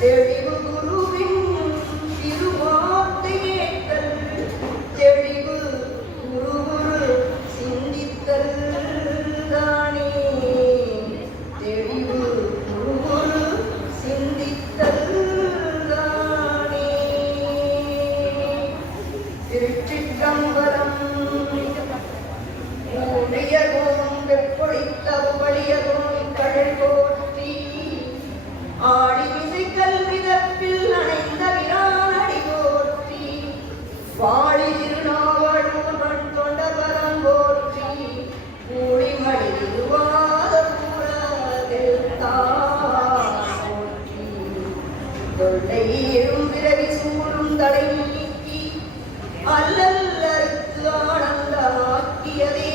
தெளிவு குருவின் திருவார்த்தையேற்றல் தெளிவு குருகுரு சிந்தித்தல் தானே தெளிவு குருகுரு சிந்தித்தல் தானே. திருச்சிற்றம்பலம். உடையகோம் வெப்பொழித்தவு வழியகோம் கடல் போற்றி ஆடி விசைக்கல் மிதப்பில் அணைந்த விரானடி போற்றி வாழி திருநாவழ்வன் தொண்டவரம் போற்றி கூடிமடி திருவாத புறத்தில் போற்றி தொண்டை எறும்பிறவி சூழும் தடை நீக்கி அல்லல்லறுத்து ஆனந்தமாக்கியதே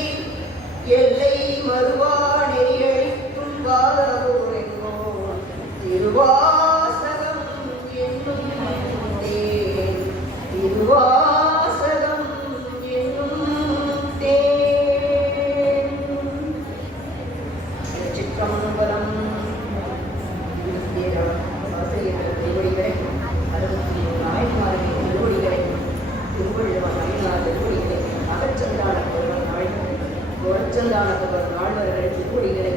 எல்லை மறுவா நெறியழிக்கும் வாதவோரெங்கோ திருவாசகம் என்னும் தேன் திருவாசகம் என்னும் தேன். சிற்றம்பலம். ஆசிரியர்கள் திருவடிகளை 63 நாயன்மார்களின் திருவடிகளை திருவள்ளுவர் ஐந்தாறு திருவடிகளை அகச்சந்தான புறச்சந்தான நால்வர்கள் திருவடிகளை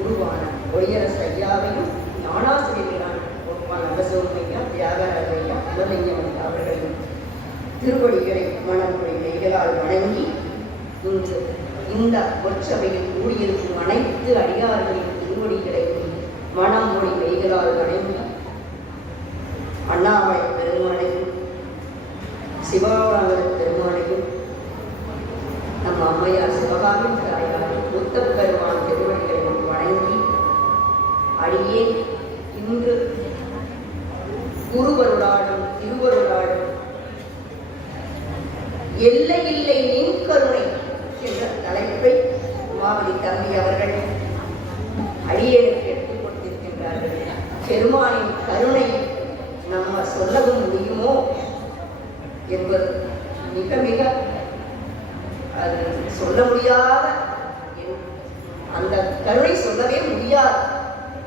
உருவான ஒளியரசு ஐயாவையும் ஞானாசிரியர்களான நவசோமையா தியாகராஜையா இளமையம் அவர்களையும் திருவடிகளை மனமொழி கைகளால் வணங்கி இன்று இந்த பொற்சபையில் கூடியிருக்கும் அனைத்து அடியார்களின் திருவடிகளை மனமொழி கைகளால் வணங்கி அண்ணாமலை பெருமானையும் சிவகாமர பெருமானையும் நம் அம்மையார் சிவகாமி தாயார் முத்தப்பெருமான் திருவடிகளையும் வணங்கி அடியே இன்று குருவருளாடும் திருவருளாடும் எல்லையில்லை நின் கருணை என்ற தலைப்பை உமாவதி தம்பி அவர்கள் அடியேனுக்கு எடுத்துக் கொடுத்திருக்கின்றார்கள். பெருமானின் கருணை நம்ம சொல்லவும் முடியுமோ என்பது மிக மிக அது சொல்ல முடியாத, அந்த கருணை சொல்லவே முடியாது.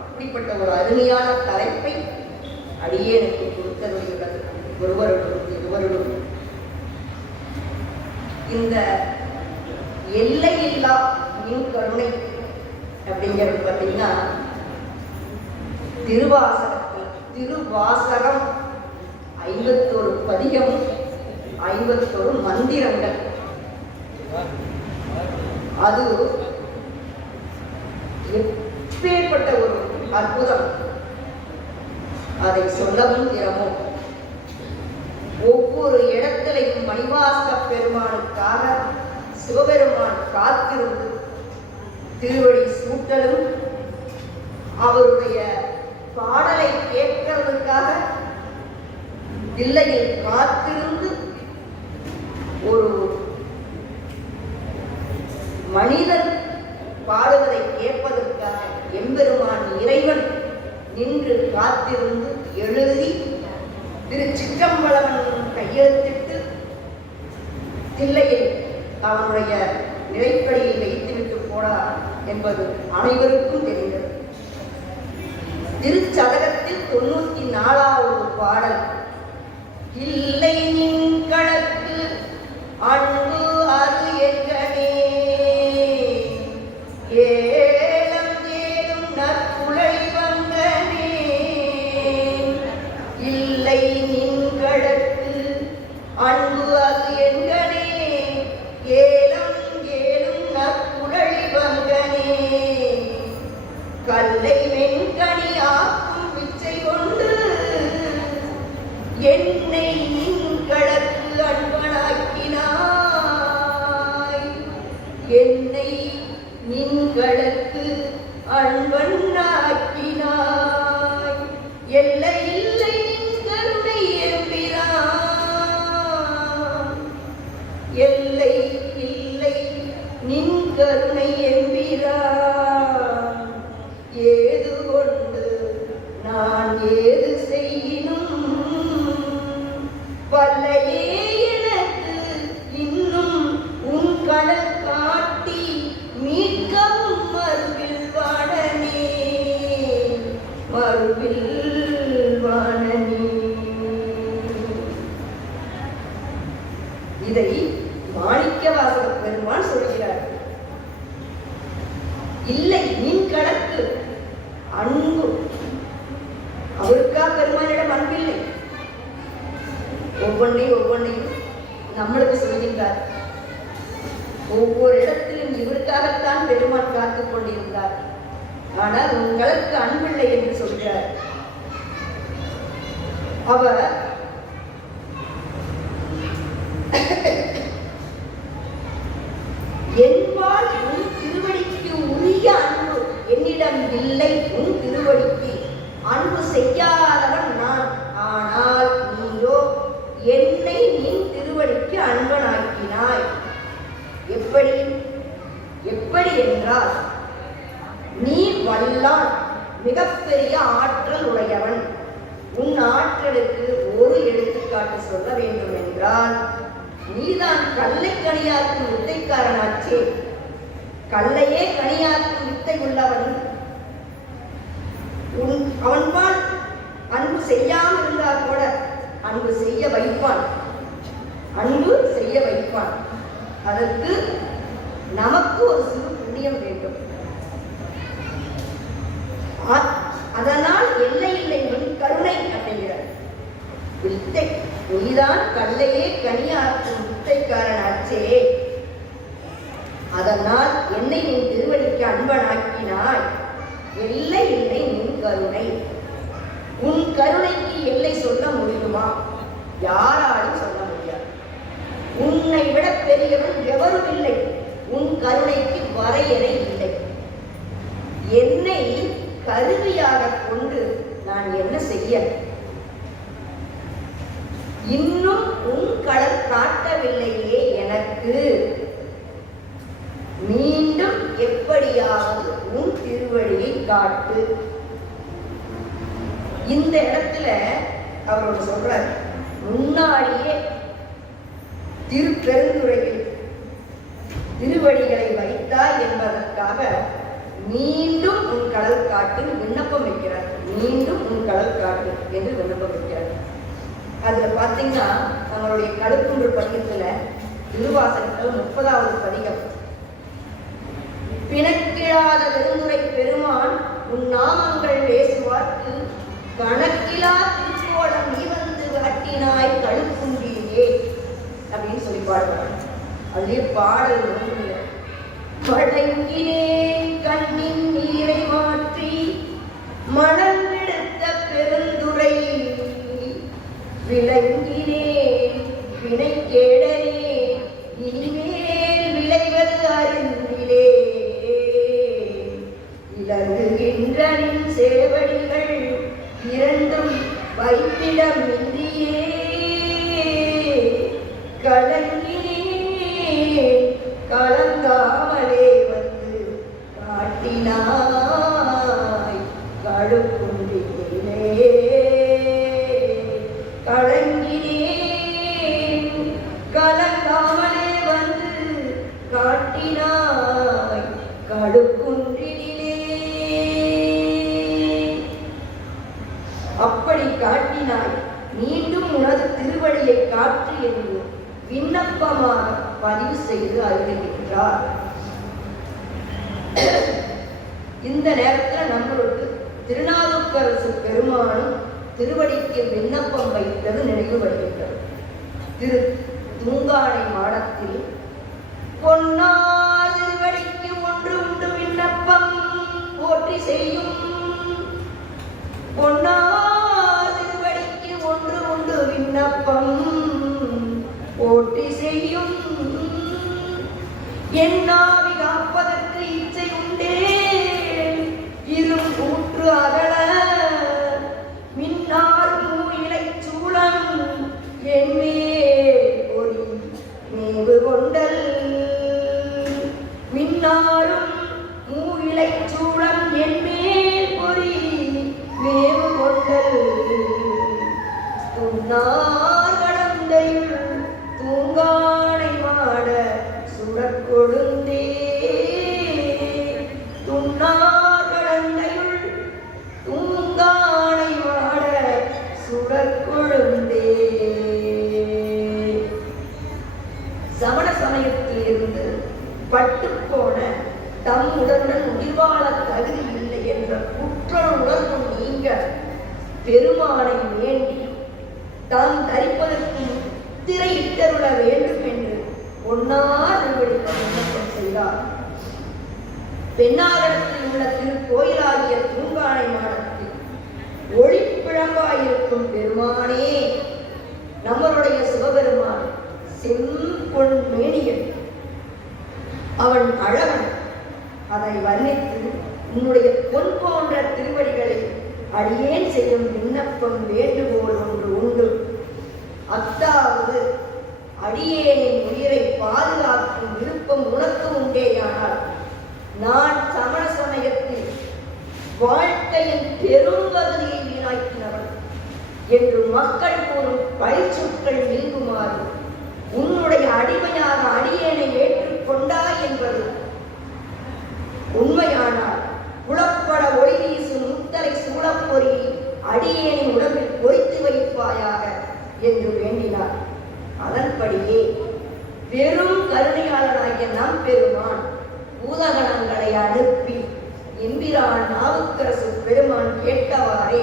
அப்படிப்பட்ட ஒரு அருமையான தலைப்பை அடியேனுக்கு கொடுத்தவர்களுள்ளது ஒருவருடும் இருவருடும். இந்த எல்லையில்லா மின் கருணை அப்படிங்கிறது பார்த்தீங்கன்னா திருவாசகம் 51 பதிகமும் 51 மந்திரங்கள். அது எப்பேற்பட்ட ஒரு அற்புதம், அதை சொல்லவும் திறமோ. ஒவ்வொரு இடத்திலையும் மணிவாசக பெருமானுக்காக சிவபெருமான் காத்திருந்து திருவடி சூட்டலும் அவருடைய பாடலை கேட்கிறதுக்காக இல்லையில் காத்திருந்து ஒரு மனிதன் பாடுவதை கேட்பதற்காக எம்பெருமான் இறைவன் நின்று காத்திருந்து எழுதி திருச்சிற்றம்பலவன் கையெழுத்திட்டு தில்லையில் அவனுடைய நிலைப்படியில் வைத்துவிட்டு போனார் என்பது அனைவருக்கும் தெரிந்தது. திருச்சதகத்தில் 94வது பாடல், இல்லை நின் கணக்கு அன்பு அது எங்கனே ஏலம் தேடும் நற்குழை வந்தனே இல்லை நின் கணக்கு அன்பு அது எங்கனே ஏலம் ஏலும் நற்குழை வந்தனே கல்லை வெண்கனி ஆக்கும் பிச்சை கொண்டு என்னை கடற்கு அன்பனாக்கினாய் என்னை நின்களுக்கு அன்பனாக்கினாய் எல்லை இல்லை கருணை எம்பிரான் எல்லை இல்லை நின் கருணை எம்பிரான் ஏது கொண்டு நான் ஏது செய்யினும் வல்லையே எனக்கு இன்னும் உன் கடல் காட்டி இல்லை நின் கணக்கு அன்பு. அவருக்கா பெருமானிடம் அன்பில்லை? ஒவ்வொன்றையும் நம்மளுக்கு சொல்கின்றார். ஒவ்வொரு இடத்திலும் இவருக்காகத்தான் பெருமான் காத்துக் கொண்டிருந்தார். ஆனால் உங்களுக்கு அன்பில்லை என்று சொல்கிறார். அவர் என்பால் உன் திருவடிக்கு உரிய அன்பு என்னிடம் இல்லை. உன் திருவடிக்கு அன்பு செய்யாதவன் நான். ஆனால் நீயோ என்னை நின் திருவடிக்கு அன்பனாக்கினாய். எப்படி என்றால், நீ வல்லான், மிகப்பெரிய ஆற்றல் உடையவன். உன் ஆற்றலுக்கு ஒரு எடுத்துக்காட்டு சொல்ல வேண்டும் என்றால், நீதான் கல்லை கனியாக்கும் வித்தைக்காரனாச்சே. கல்லையே கனியாக்கும் வித்தை உள்ளவன். அவன்பால் அன்பு செய்யாமல் இருந்தால் கூட அன்பு செய்ய வைப்பான். அதற்கு நமக்கு ஒரு சிறு புண்ணியம் வேண்டும். அதனால் எல்லை இல்லை நின் கருணை அப்படிங்கிறார். வித்தை, நீதான் கல்லையே கனியாக்கும் வித்தைக்காரனாச்சே. அதனால் என்னை நின் திருவடிக்கு அன்பனாக்கினாய். எல்லை இல்லை நின் கருணை. உன் கருணைக்கு எல்லை சொல்ல முடியுமா? யாராலும் சொல்ல முடியாது. உன்னை விட பெரியவன் எவரும் இல்லை. உன் கருணைக்கு வரையறை இல்லை. என்னை கருவியாக கொண்டு நான் என்ன செய்ய? இன்னும் உன் கடல் காட்டவில்லையே எனக்கு. மீண்டும் எப்படியாவது உன் திருவடியை காட்டு. இந்த இடத்துல அவரோட சொல்றார், முன்னாடியே திருப்பெருந்துறையில் திருவடிகளை வைத்தாய் என்பதற்காக மீண்டும் உன் கடல் காட்டு விண்ணப்பம் வைக்கிறார். மீண்டும் உன் கடல் காட்டு என்று விண்ணப்பம் வைக்கிறார். அதுல பாத்தீங்கன்னா நம்மளுடைய கடுக்குன்று பதிகத்துல திருவாசகத்துல 30வது பதிகம், பிணக்கிழாத பெருந்துரை பெருமான் உன் நாமங்கள் பேசுவார்க்கு கணக்கிலா திருக்கோலம் நீ வந்து காட்டினாய் கழுக்குன்றியே அப்படின்னு சொல்லி பாடுவார். அதுலயே பாடல் ஒன்றுமில்லை. வழங்கினேன் கண்ணின் நீரை மாற்றி மணல் எடுத்த பெருந்துரை விளங்கினேன் வினை கேடனே இனிமேல் விளைவது அறிந்திலே இலங்குகின்ற நின் சேவடிகள் இரண்டும் வைப்பிடம் இந்தியே கலங்கினே கலங்காமலே வந்து காட்டினாய் கழுக்குன்றிலே. கலங்கினேன் கலங்காமலே வந்து காட்டினாய் கழுக்குன்றிலே. அப்படி காட்டினாய். மீண்டும் உனது திருவடியை காற்று என்று விண்ணப்பமாக பதிவு செய்து அருள்கின்றார். இந்த நேரத்தில் நம்மளுக்கு திருநாவுக்கரசு பெருமானும் திருவடிக்கு விண்ணப்பம் வைத்தது நினைவு வருகின்றது. திரு தூங்கானை மாடத்தில் பொன்னார் திருவடிக்கு ஒன்று உண்டு விண்ணப்பம் போற்றி செய்யும். பொன்னார் திருவடிக்கு ஒன்று உண்டு விண்ணப்பம் போற்றி செய்யும். என்னாவி காப்பதற்கு இச்சை உண்டே இரும் கூற்று அகல மின்னாரும் இலை சூழம் என்மேல் பொறி மேவு கொண்டல். மின்னாரும் மூயிலை சூழம் என்மேல் பொறி மேவு கொண்டல். துன்னார் கடந்தையுள் தூங்கானை மாட சுடற்கொழுந்தே. துன்னார் கடந்தையுள் தூங்கானை மாட சுடற்கொழுந்தே. சமண சமயத்தில் இருந்து பட்டு போன தம் உடனுடன் உயிர்வாழ தகுதி இல்லை என்ற குற்ற உணர்வு நீங்க பெருமானை வேண்டி தாம் தரிப்பதற்கு திரையிட்டருள வேண்டும் என்று பொன்னார் விண்ணப்பம் செய்தார். பெண்ணாகரத்தில் உள்ள திருக்கோயிலாகிய தூங்கானை மாடத்தில் ஒளிப்பிழம்பாயிருக்கும் பெருமானே, நம்மளுடைய சிவபெருமான் செம்பொன் மேனியன், அவன் அழகன். அதை வர்ணித்து உன்னுடைய பொன் போன்ற திருவடிகளை அடியேன் செய்யும் விண்ணப்பம் வேண்டுகோள் ஒன்று உண்டு. அத்தாவது அடியேனின் உயிரை பாதுகாக்கும் விருப்பம் உனக்கு உண்டேயானால் நான் சமண சமயத்தில் வாழ்க்கையின் பெரும்பகுதியை வீணாக்கினவன் என்று மக்கள் கூறும் பழிச்சொற்கள் நீங்குமாறு உன்னுடைய அடிமையாக அடியேனை ஏற்றுக்கொண்டாய் என்பது உண்மையானால் புலப்பட ஒளி வீசும் முத்தலை சூழப்பொறியை அடியேனின் உடம்பில் பொறித்து வைப்பாயாக என்று வேண்டினார். அதன்படியே பெரும் கருணையாளனாகிய நம் பெருமான் பூதகணங்களை அனுப்பி எம்பிரான் நாவுக்கரசு பெருமான் கேட்டவாறே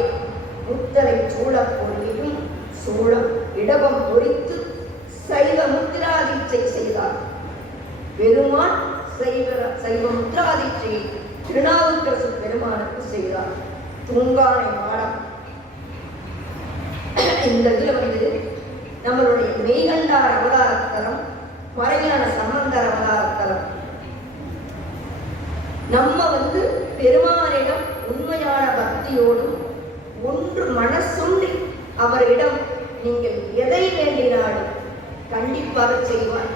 முத்தலை சூழப்பொறியையும் சூழம் இடபம் பொறித்து சைவ முத்திராதீட்சை செய்தார். பெருமான் சைவ முத்திராதீட்சையை திருநாவுக்கரசு பெருமானுக்கு செய்தார். தூங்கானை மாடம் இந்த இதில் வந்து நம்மளுடைய மெய்கண்டார் அவதாரத்தலம், மறைஞான சம்பந்தர் அவதாரத்தலம். நம்ம வந்து பெருமானிடம் உண்மையான பக்தியோடும் ஒன்று மனசுண்டி அவரிடம் நீங்கள் எதை வேண்டினாலும் கண்டிப்பாக செய்வார்.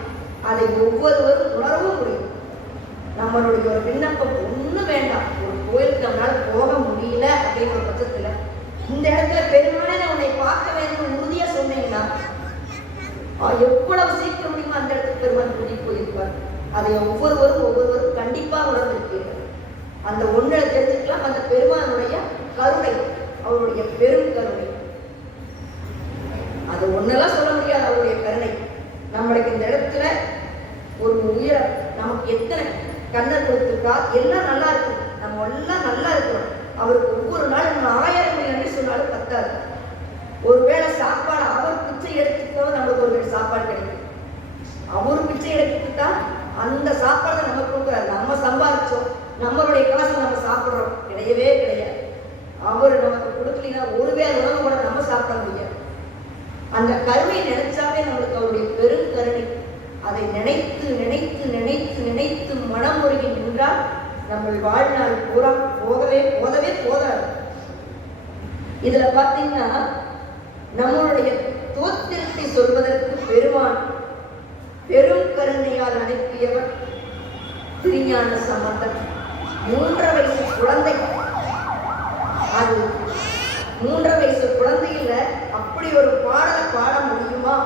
அதை ஒவ்வொருவரும் உணரவும் முடியும். நம்மளுடைய ஒரு விண்ணப்பம் ஒன்றும் வேண்டாம், ஒரு கோயிலுக்கு நம்மளால் போக முடியல அப்படிங்கிற பட்சத்தில் இந்த இடத்துல பெருமானே நான் உன்னை பார்க்க வேண்டும் உறுதியா சொன்னீங்கன்னா எவ்வளவு சீக்கிரம் முடியுமோ அந்த இடத்துக்கு பெருமான் கூட்டிட்டு போயிருப்பார். அதை ஒவ்வொருவரும் கண்டிப்பாக உணர்ந்திருப்பீர்கள். அந்த ஒன்றை தெரிஞ்சுக்கலாம், அந்த பெருமானுடைய கருணை, அவருடைய பெரும் கருணை. அது ஒன்னெல்லாம் சொல்ல முடியாது. அவருடைய கருணை நம்மளுக்கு இந்த இடத்துல ஒரு உயிரை நமக்கு எத்தனை கண்ணர் கொடுத்துருக்கா, எல்லாம் நல்லா இருக்கு, நம்ம எல்லாம் நல்லா இருக்கணும். அவருக்கு ஒவ்வொரு நாளும் நம்ம 1000 மணி நன்றி சொன்னாலும் பத்தாது. ஒருவேளை சாப்பாடு அவர் பிச்சை எடுத்துக்கிட்டோம், நம்மளுக்கு ஒரு சாப்பாடு கிடைக்கும். அவர் பிச்சை எடுத்துக்கிட்டா அந்த சாப்பாடு நமக்கு கொடுக்குறாரு. நம்ம சம்பாதிச்சோம், நம்மளுடைய காசு நம்ம சாப்பிட்றோம், கிடையவே கிடையாது. அவர் நமக்கு கொடுக்கலன்னா ஒருவேளை உணவு கூட நம்ம சாப்பிட முடியாது. அந்த கருணை நினைச்சாவே நம்மளுக்கு அவருடைய பெரும் கருணை. அதை நினைத்து நினைத்து நினைத்து நினைத்து மனம் ஒருகி நின்றால் நம்ம வாழ்நாள் பூரா போதவே போதாது. இதுல பார்த்தீங்கன்னா நம்மளுடைய தோத்திரத்தை சொல்வதற்கு பெருமான் பெரும் கருணையால் அனுப்பியவர் திருஞான சம்பந்தர். 3 வயசு குழந்தை, அது 3 வயசு குழந்தையில அப்படி ஒரு பாடலை பாட முடியுமா?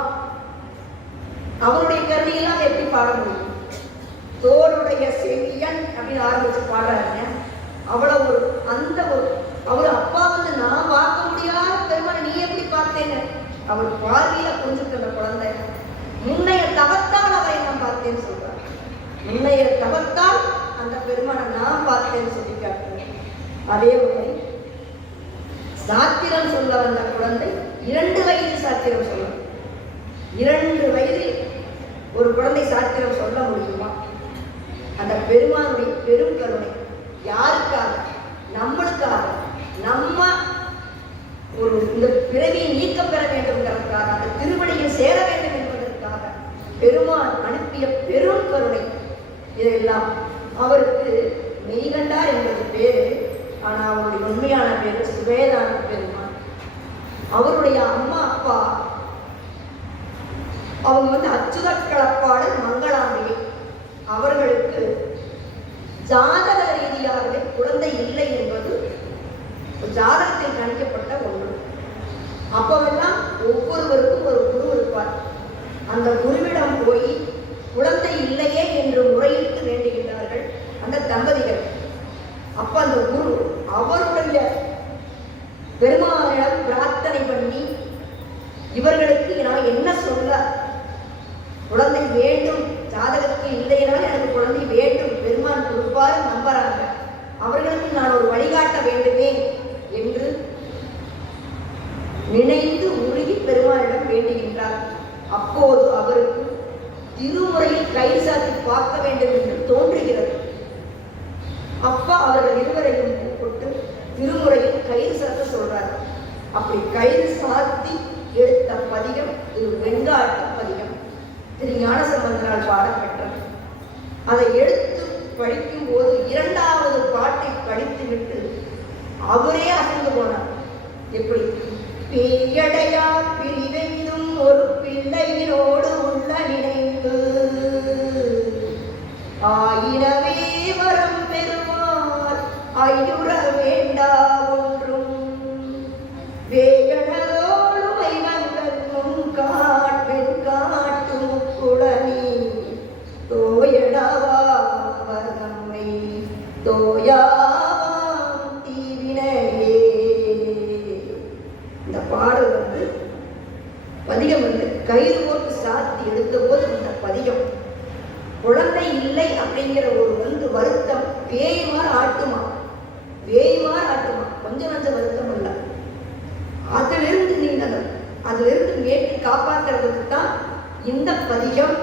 அவருடைய கருணையெல்லாம் எப்படி பாட முடியும்? தோளுடைய செவியன் அப்படின்னு ஆரம்பிச்சு பாடுறாங்க. அவ்வளவு ஒரு அந்த ஒரு அவர் அப்பா வந்து நான் பார்க்க முடியாத பெருமானை நீ எப்படி பார்த்தேன்னு அவர் பார்வையில புரிஞ்சுட்டு அந்த குழந்தை முன்னைய தவத்தால் அவரை நான் பார்த்தேன்னு சொல்றார். முன்னைய தவத்தால் அந்த பெருமானை நான் பார்த்தேன்னு சொல்லி காட்டுறேன். அதே முறை சாத்திரம் சொல்ல வந்த குழந்தை 2 வயது சாத்திரம் சொல்லும். 2 வயதில் ஒரு குழந்தை சாத்திரம் சொல்ல முடியுமா? அந்த பெருமானுடைய பெரும் கருணை யாருக்காக? நம்மளுக்காக. நம்ம ஒரு இந்த பிறவியை நீக்க பெற வேண்டும்ங்கிறதுக்காக, அந்த திருவடியில் சேர வேண்டும் என்பதற்காக பெருமான் அனுப்பிய பெரும் கருணை. இதெல்லாம் அவருக்கு மெய்கண்டார் என்பது பேரு. ஆனால் அவருடைய உண்மையான பேரு சுவேதான பெருமான். அவருடைய அம்மா அப்பா அவங்க வந்து அச்சுத கலப்பாளர் மங்களாம்பிகை. அவர்களுக்கு ஜாதக ரீதியாகவே குழந்தை இல்லை என்பது ஜாதகத்தில் கணிக்கப்பட்ட ஒன்று. அப்பவெல்லாம் ஒவ்வொருவருக்கும் ஒரு குரு இருப்பார். அந்த குருவிடம் போய் குழந்தை இல்லையே என்று முறையிட்டு வேண்டுகின்றார்கள் அந்த தம்பதிகள். அப்ப அந்த குரு அவருடைய பெருமானிடம் பிரார்த்தனை பண்ணி இவர்களுக்கு நான் என்ன சொல்ல, குழந்தை வேண்டும், ஜாதகத்தில் நீராட்ட வேண்டுமே என்று நினைந்து உருகி பெருமாளிடம் வேண்டுகின்றார். அப்போது அவருக்கு திருமுறையில் கயிறு சாத்தி பார்க்க வேண்டும் என்று தோன்றுகிறது. அப்பா அவர்கள் இருவரையும் கூப்பிட்டு திருமுறையில் கயிறு சாத்த சொல்றார். அப்படி கயிறு சாத்தி எடுத்த பதிகம் இது வெண்காட்டு பதிகம். திரு ஞானசம்பந்தரால் பாடப்பெற்றது. அதை எடுத்து படிக்கும் போது இரண்டாவது பாட்டை படித்துவிட்டு அவரே அசைந்து போனார். எப்படி? பேயடையா பிரிவெய்தும் ஒரு பிள்ளையினோடு உள்ள நினைவு ஆயினவே வரம் பெறுவார் ஐயுற வேண்டா ஒன்றும் வேகனதோளுமை வந்தற்கும் காட்பெண் காட்டு முக்குடனி தோயடவா நம்மை தோயாவாம் தீவினையே. இந்த பாடல் பதிகம் கயிறு போட்டு சாத்தி எடுத்த போது இந்த பதிகம் குழந்தை இல்லை அப்படிங்கிற ஒரு வருத்தம் பேய்மார் ஆட்டுமா, கொஞ்சம் நஞ்சம் வருத்தம் இல்லை. அதிலிருந்து அதிலிருந்து மேட்டு காப்பாற்றுறதுக்கு தான் இந்த பதிகம்.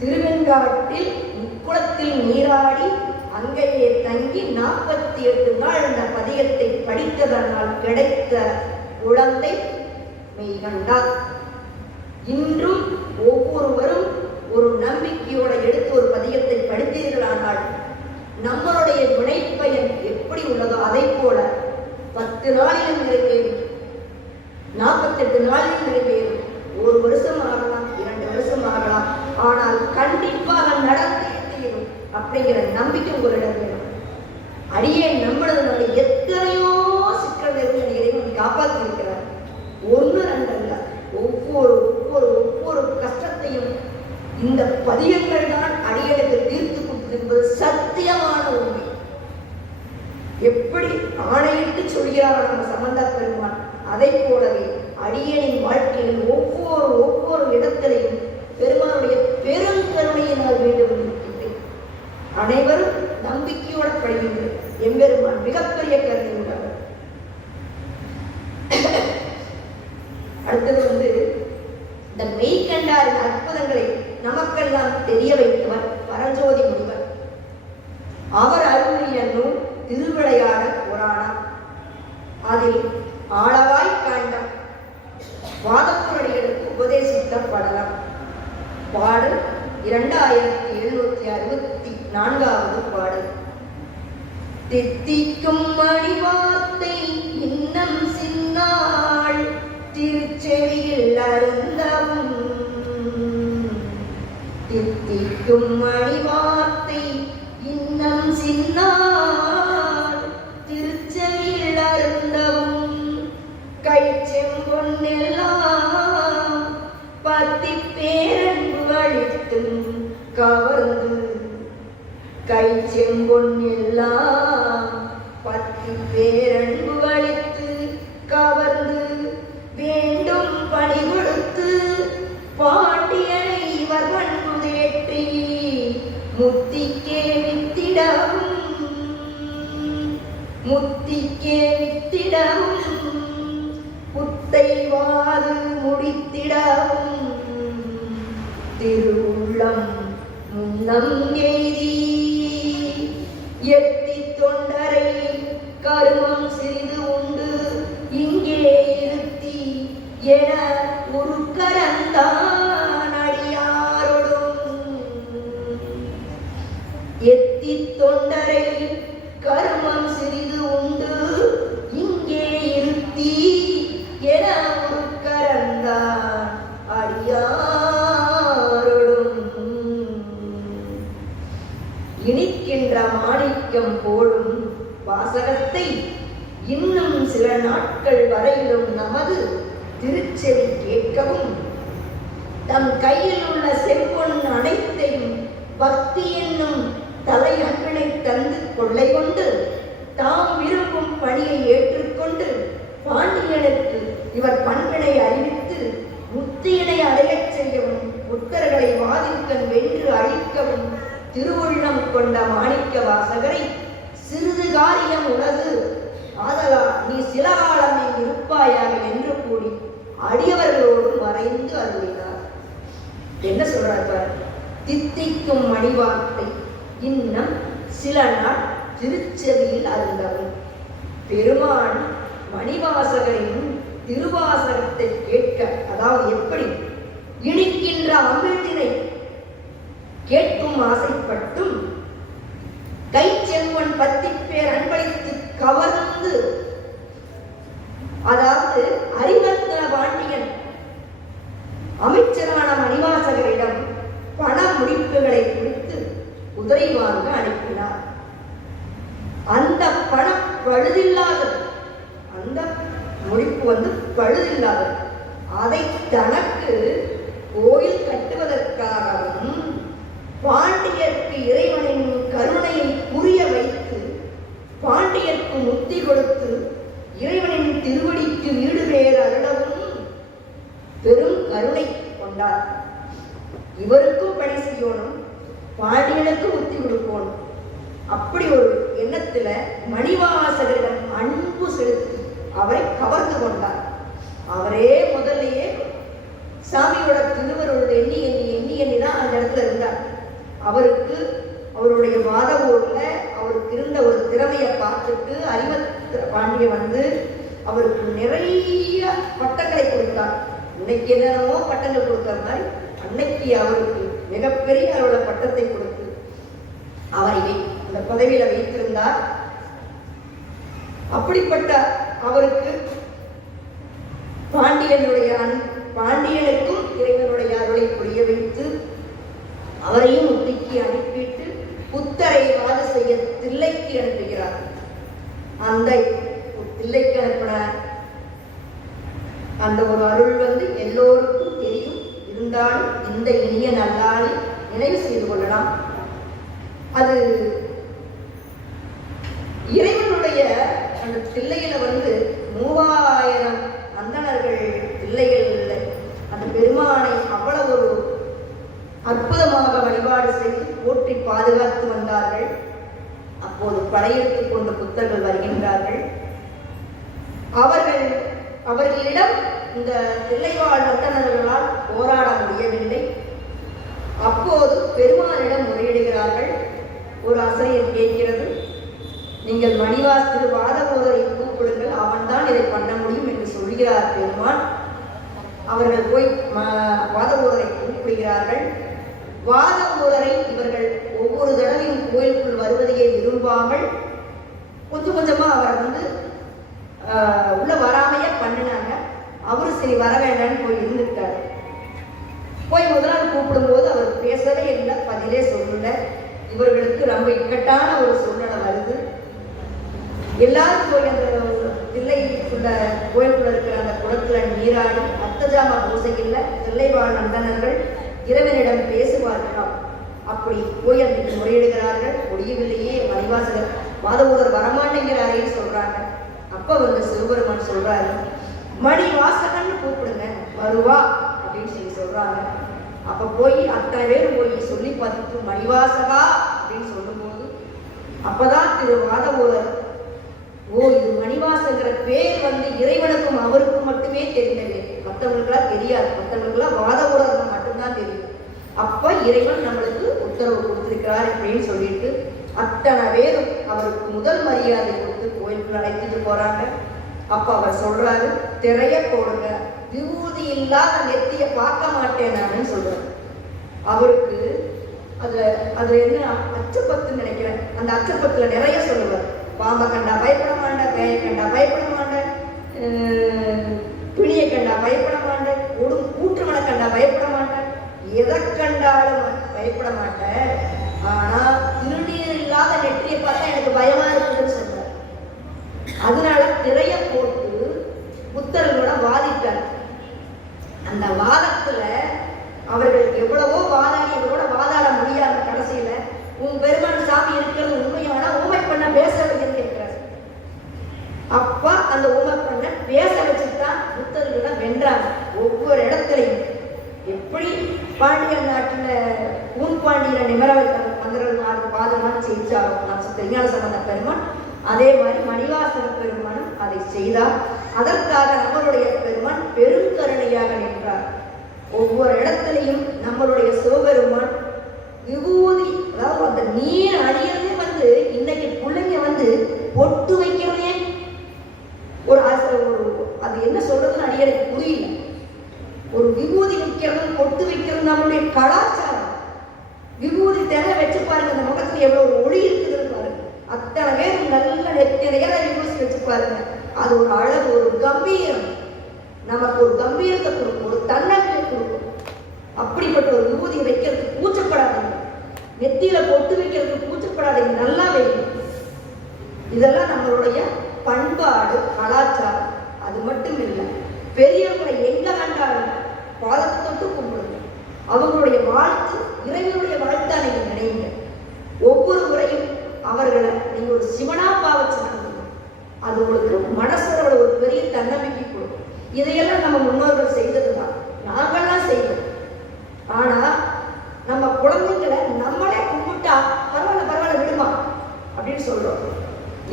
திருவெண்காட்டில் முக்குளத்தில் நீராடி அங்கேயே தங்கி 48 நாள் இந்த பதிகத்தை படித்ததனால் கிடைத்த குழந்தை மெய்கண்டார். இன்றும் ஒவ்வொருவரும் ஒரு நம்பிக்கையோட எடுத்து ஒரு பதிகத்தை படித்தீர்களானால் நம்மளுடைய வினைப்பயன் எப்படி உள்ளதோ அதை போல 10 நாளிலும் நிறைவேறும், 48 நாளிலும் நிறைவேறும். 1 வருஷம் ஆகலாம், 2 வருஷம் ஆகலாம், ஆனால் கண்டிப்பாக நடந்தே தீரும் அப்படிங்கிற நம்பிக்கை உங்களிடம் வேணும். அடியே நம்மளது எத்தனையோ சிக்கல் இறைவன் காப்பாற்றி இருக்கிறார். 1 2 அல்ல, ஒவ்வொரு கஷ்டத்தையும் இந்த பதியங்கள் தான் அடியனுக்கு தீர்த்து கொடுத்தது என்பது சத்தியமான உண்மை. எப்படி ஆணையிட்டு சொல்கிறார் நம்ம சம்பந்த பெருமான், அதை போலவே அடியனின் வாழ்க்கையில் ஒவ்வொரு இடத்திலையும் பெருமானுடைய பெருங்கருணையினால் வேண்டும் இருக்கின்றேன். அனைவரும் நம்பிக்கையோடு படிக்கின்றேன். எம்பெருமான் மிகப்பெரிய கருணை உள்ளவர். அடுத்தது இந்த மெய்கண்டாரின் அற்புதங்களை நமக்கெல்லாம் தெரிய வைத்தவர் பரஞ்சோதி முனிவர். அவர் அருளிய நூல் திருவிளையாட புராணம். அதில் ஆளவாய் காண்டம் வாதப்புரடிகளுக்கு உபதேசித்த படலம். பாடல் 2764வது பாடல். தித்திக்கும் மணிவார்த்தை இன்னம் சின்னாள் திருச்செவியில் அருந்தவும். தித்திக்கும் மணிவார்த்தை இன்னம் சின்னாள் திருச்செவியில் அருந்தவும். கைச்செம்பொன்னெல்லாம் பத்தி பேரன்பு அளித்தும் கவர்ந்து. கைச்செம்பொன்னெல்லாம் பத்தி பேரன்பு அளித்து கவர்ந்து வேண்டும் பணி கொடுத்து பாண்டியனை இவர் பண்பு தேற்றி முத்திக்கே வித்திடவும் புத்தைவாது முடித்திடவும் திருவுள்ளம் முன்னம் எய்தி எத்தி தொண்டரை கருமம் சிறிது உண்டு இங்கே இருத்தி என உருக்கரந்தான் அடியாரோடும். எத்தி தொண்டரை கருமம் சிறிது உண்டு இங்கே இருத்தி என உருக்கரந்தான் அடியாரோடும். இனிக்கின்ற மாணிக்கம் போடும் வாசகத்தை இன்னும் சில நாட்கள் வரையிலும் நமது திருச்செவி கேட்கவும், தம் கையில் உள்ள செம்பொன் அனைத்தையும் பக்தி என்னும் தலையங்கினை தந்து கொள்ளை கொண்டு தாம் விரும்பும் பணியை ஏற்றுக்கொண்டு பாண்டியனுக்கு இவர் பண்பினை அறிவித்து முத்தியினை அடையச் செய்யவும் புத்தர்களை வாதிற்கண் வென்று அழிக்கவும் திருவுள்ளம் கொண்ட மாணிக்க வாசகரை சிறிது காரியம் உலகு ஆதலால் நீ சில காலமே இருப்பாயாக என்று கூறி அடியவர்களோடு மறைந்து அருளினார். என்ன சொல்றார்? தித்திக்கும் மணிவார்த்தை இன்னும் சில நாள் திருச்செவியில் அருந்தவன். பெருமான் மணிவாசகரின் திருவாசகத்தை கேட்க, அதாவது எப்படி இனிக்கின்ற அமிழ்தினை கேட்கும் ஆசைப்பட்டும் கை செல்வன் 10 பேர் அன்பளித்து கவர்ந்து, அதாவது அறிவர்த்தன பாண்டியன் அமைச்சரான மணிவாசகரிடம் பண முடிப்புகளை குறித்து குதிரை வாங்க அனுப்பினார். அந்த பணம் பழுதில்லாதது, அந்த முடிப்பு பழுதில்லாதது. அதை தனக்கு கோயில் கட்டுவதற்காகவும் பாண்டியர்க்கு இறைவனின் கருணையை புரிய வைத்து பாண்டியர்க்கு முத்தி கொடுத்து இறைவனின் திருவடிக்கு வீடு பேர் அருளவும் பெரும் கருணை கொண்டார். இவருக்கும் பணி செய்யணும், பாண்டியனுக்கு முத்தி கொடுக்கணும். அப்படி ஒரு எண்ணத்துல மணிவாசகரிடம் அன்பு செலுத்தி அவரை கவர்ந்து கொண்டார். அவரே முதல்லையே சாமியோட திருவருள் எண்ணி எண்ணி எண்ணி எண்ணி தான் அந்த இடத்துல இருந்தார். அவருக்கு அவருடைய வாத ஊர்ல அவருக்கு இருந்த ஒரு திறமையை பார்த்துட்டு அறிவ பாண்டியன் அவருக்கு நிறைய பட்டங்களை கொடுத்தார். இன்னைக்கு என்னென்னமோ பட்டங்கள் கொடுக்கிற மாதிரி அன்னைக்கு அவருக்கு மிகப்பெரிய அவரோட பட்டத்தை கொடுத்து அவரை அந்த பதவியில வைத்திருந்தார். அப்படிப்பட்ட அவருக்கு பாண்டியனுக்கும் இறைவனுடைய அருளை புரிய வைத்து அவரையும் முத்திக்கு அனுப்பிட்டு புத்தரை வாத செய்ய தில்லைக்கு அனுப்புகிறார். அந்த தில்லைக்கு அனுப்பின அந்த ஒரு அருள் எல்லோருக்கும் தெரியும். இருந்தாலும் இந்த இனிய நல்லாளை நினைவு செய்து கொள்ளலாம். அது இறைவனுடைய அந்த தில்லையில 3000 அந்தணர்கள் தில்லைகள் அந்த பெருமானை அவ்வளவு ஒரு அற்புதமாக வழிபாடு செய்து போற்றி பாதுகாத்து வந்தார்கள். அப்போது படையெடுத்துக் கொண்டு புத்தர்கள் வருகின்றார்கள். அவர்களிடம் இந்த தில்லைவாழ் அந்தணர்களால் போராட முடியவில்லை. அப்போது பெருமானிடம் முறையிடுகிறார்கள். ஒரு ஆசிரியர் கேட்கிறது, நீங்கள் திரு வாதபோதரை கூப்பிடுங்கள், அவன்தான் இதை பண்ண முடியும் என்று சொல்கிறார் பெருமான். அவர்கள் போய் வாதபோதரை கூப்பிடுகிறார்கள். வாதபோதரை இவர்கள் ஒவ்வொரு தடவையும் கோயிலுக்குள் வருவதையே விரும்பாமல் கொஞ்சம் கொஞ்சமா அவர் உள்ள வராமையே பண்ணினாங்க. அவரு சரி வர வேண்டாம்னு போய் இருந்துட்டார். போய் முதல் நாள் கூப்பிடும்போது அவர் பேசவே இல்லை, பதிலே சொல்லல. இவர்களுக்கு ரொம்ப இக்கட்டான ஒரு சூழ்நிலை வருது. எல்லாரும் போய் அந்த தில்லைக்குள்ள கோயிலுக்குள்ள இருக்கிற அந்த குளத்துல நீராடி அத்தஜாம பூசையில் தில்லைவாழ் அந்தணர்கள் இறைவனிடம் பேசுவார்களாம். அப்படி போய் அன்றைக்கு முறையிடுகிறார்கள். முடியவில்லையே, மணிவாசகர் வாதபோதர் வரமாட்டேங்கிறாரேன்னு சொல்றாங்க. அப்ப சிவபெருமான் சொல்றாரு, மணிவாசகன்னு கூப்பிடுங்க, வருவா அப்படின்னு சொல்றாங்க. அப்ப போய் அத்தனை பேரும் போய் சொல்லி பார்த்துட்டு மணிவாசகா அப்படின்னு சொல்லும்போது அப்பதான் திரு வாதபோதர், ஓ இது மணிவாசங்கிற பேர் இறைவனுக்கும் அவருக்கும் மட்டுமே தெரிந்தது, மற்றவங்களுக்கெல்லாம் தெரியாது, மற்றவங்களுக்கெல்லாம் வாதபோதர் மட்டும்தான் தெரியும். அப்ப இறைவன் நம்மளுக்கு உத்தரவு கொடுத்திருக்கிறார் அப்படின்னு சொல்லிட்டு அத்தனை பேரும் அவருக்கு முதல் மரியாதை கொடுத்து கோயிலுக்கு அழைத்துட்டு போறாங்க. அப்ப அவர் சொல்றாரு, திரைய போடுங்க, விபூதி இல்லாத நெத்திய பார்க்க மாட்டேன் அப்படின்னு சொல்றாரு. அவருக்கு அது என்ன அச்சப்பத்துன்னு நினைக்கிறேன். அந்த அச்சப்பத்துல நிறைய சொல்லுவார். பாம்பை கண்டா பயப்பட மாட்டேன், பேயை கண்டா பயப்பட மாட்டேன், பிணியை கண்டா பயப்பட மாட்டேன், கூற்றுமனை கண்டா பயப்பட மாட்டேன், எதை கண்டாலும் பயப்பட மாட்டேன். ஆனா திருநீர் இல்லாத நெற்றியை பார்த்தா எனக்கு பயமா இருக்குதுன்னு சொல்றாரு. அதனால திரைய போட்டு புத்தர்களோட வாதிட்டார். அந்த வாதத்துல அவர்கள் எவ்வளவோ வாதாடி இவரோட வாதாட முடியாத கடைசியில உன் பெருமான் சாமி இருக்கிறது உண்மையான ஊமை பண்ண பேச வைக்கிறது கேட்கிறார். அப்ப அந்த ஊமை பண்ண பேச வச்சுதான் புத்தர்களை வென்றாங்க. ஒவ்வொரு இடத்துலையும் எப்படி பாண்டியன் நாட்டுல ஊன் பாண்டியனை நிமர வைத்த மந்திரங்கள் பாதமாக ஜெயிச்சாரோ திருஞான சம்பந்த பெருமான், அதே மாதிரி மணிவாசக பெருமானும் அதை செய்தார். அதற்காக நம்மளுடைய பெருமான் பெருங்கருணையாக நின்றார். ஒவ்வொரு இடத்துலையும் நம்மளுடைய சிவபெருமான் விபூதி, அதாவது அந்த நீர் அடியதே வந்து இன்னைக்கு பிள்ளைங்க பொட்டு வைக்கிறதே ஒரு அது என்ன சொல்றதுன்னு அடியனுக்கு புரியல. ஒரு விபூதி வைக்கிறது, பொட்டு வைக்கிறது நம்மளுடைய கலாச்சாரம். விபூதி தேவை வச்சு பாருங்க, அந்த முகத்துல எவ்வளவு ஒரு ஒளி இருக்குதுன்னு பாருங்க. அத்தனை பேர் நல்ல நெத்திரையா விபூசி வச்சு பாருங்க. அது ஒரு அழகு, ஒரு கம்பீரம், நமக்கு ஒரு கம்பீரத்தை கொடுக்கும், ஒரு தன்னம்பிக்கை கொடுக்கும். அப்படிப்பட்ட ஒரு விபூதியை வைக்கிறதுக்கு கூச்சப்படாதீங்க, நெத்தியில பொட்டு வைக்கிறதுக்கு கூச்சப்படாதீங்க, நல்லா வைங்க. இதெல்லாம் நம்மளுடைய பண்பாடு, கலாச்சாரம். அது மட்டும் இல்லை, பெரியவங்களை எங்க வேண்டாலும் பாதத்தை தொட்டு கும்பிடுங்க. அவங்களுடைய வாழ்த்து இறைவனுடைய வாழ்த்தா நீங்க நினைங்க. ஒவ்வொரு முறையும் அவர்களை நீங்க ஒரு சிவனா பாவச்சு நடந்துங்க. அது உங்களுக்கு மனசோட ஒரு பெரிய தன்னம்பிக்கை கொடுக்கும். இதையெல்லாம் நம்ம முன்னோர்கள் செய்ததுதான், நாங்கள்லாம் செய்வோம். ஆனா நம்ம குழந்தைங்களை நம்மளே கும்பிட்டா பரவாயில்ல விடுமா அப்படின்னு சொல்றோம்.